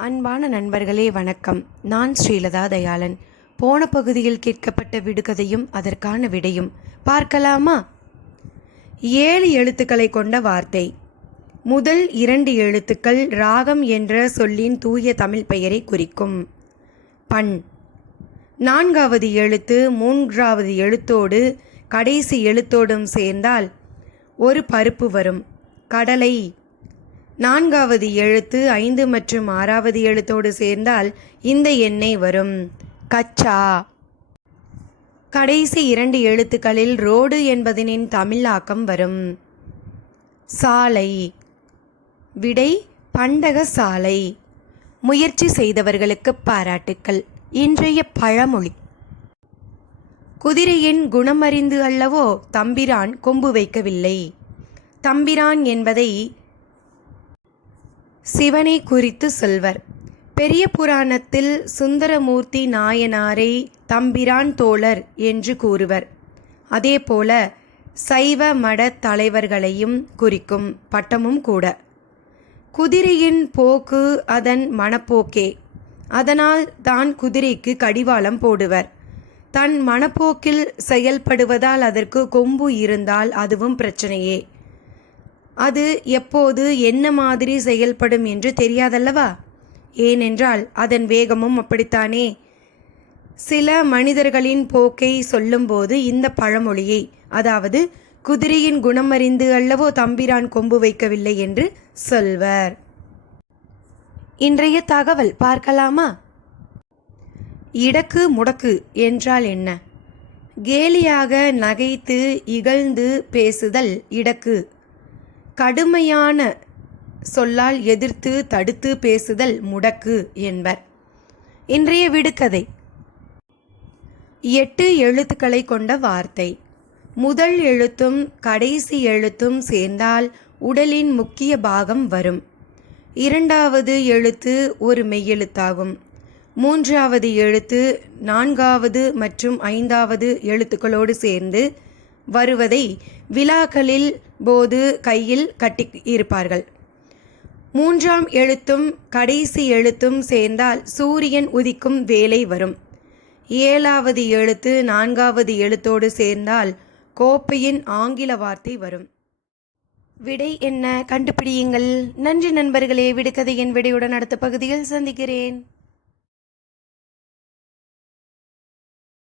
அன்பான நண்பர்களே வணக்கம். நான் ஸ்ரீலதா தயாளன். போன பகுதியில் கேட்கப்பட்ட விடுகதையும் அதற்கான விடையும் பார்க்கலாமா? ஏழு எழுத்துக்களை கொண்ட வார்த்தை. முதல் இரண்டு எழுத்துக்கள் ராகம் என்ற சொல்லின் தூய தமிழ் பெயரை குறிக்கும். பண். நான்காவது எழுத்து மூன்றாவது எழுத்தோடு கடைசி எழுத்தோடும் சேர்ந்தால் ஒரு பருப்பு வரும். கடலை. நான்காவது எழுத்து ஐந்து மற்றும் ஆறாவது எழுத்தோடு சேர்ந்தால் இந்த எண்ணெய் வரும். கச்சா. கடைசி இரண்டு எழுத்துக்களில் ரோடு என்பதனின் தமிழாக்கம் வரும். சாலை. விடை பண்டக சாலை. முயற்சி செய்தவர்களுக்கு பாராட்டுக்கள். இன்றைய பழமொழி. குதிரையின் குணமறிந்து அல்லவோ தம்பிரான் கொம்பு வைக்கவில்லை. தம்பிரான் என்பதை சிவனை குறித்து சொல்வர். பெரிய புராணத்தில் சுந்தரமூர்த்தி நாயனாரை தம்பிரான் தோழர் என்று கூறுவர். அதேபோல சைவ மட தலைவர்களையும் குறிக்கும் பட்டமும் கூட. குதிரையின் போக்கு அதன் மனப்போக்கே. அதனால் தான் குதிரைக்கு கடிவாளம் போடுவர். தன் மனப்போக்கில் செயல்படுவதால் அதற்கு கொம்பு இருந்தால் அதுவும் பிரச்சனையே. அது எப்போது என்ன மாதிரி செயல்படும் என்று தெரியாதல்லவா? ஏனென்றால் அதன் வேகமும் அப்படித்தானே. சில மனிதர்களின் போக்கை சொல்லும்போது இந்த பழமொழியை அதாவது குதிரையின் குணமறிந்து அல்லவோ தம்பிரான் கொம்பு வைக்கவில்லை என்று சொல்வர். இன்றைய தகவல் பார்க்கலாமா? இடக்கு முடக்கு என்றால் என்ன? கேலியாக நகைத்து இகழ்ந்து பேசுதல் இடக்கு. கடுமையான சொல்லால் எதிர்த்து தடுத்து பேசுதல் முடக்கு என்பர். இன்றைய விடுகதை. எட்டு எழுத்துக்களை கொண்ட வார்த்தை. முதல் எழுத்தும் கடைசி எழுத்தும் சேர்ந்தால் உடலின் முக்கிய பாகம் வரும். இரண்டாவது எழுத்து ஒரு மெய்யெழுத்தாகும். மூன்றாவது எழுத்து நான்காவது மற்றும் ஐந்தாவது எழுத்துக்களோடு சேர்ந்து வருவதை விழாக்களில் போது கையில் கட்டி இருப்பார்கள். மூன்றாம் எழுத்தும் கடைசி எழுத்தும் சேர்ந்தால் சூரியன் உதிக்கும் வேலை வரும். ஏழாவது எழுத்து நான்காவது எழுத்தோடு சேர்ந்தால் கோப்பையின் ஆங்கில வார்த்தை வரும். விடை என்ன? கண்டுபிடியுங்கள். நன்றி நண்பர்களே. விடுகதையின் விடையுடன் அடுத்த பகுதியில் சந்திக்கிறேன்.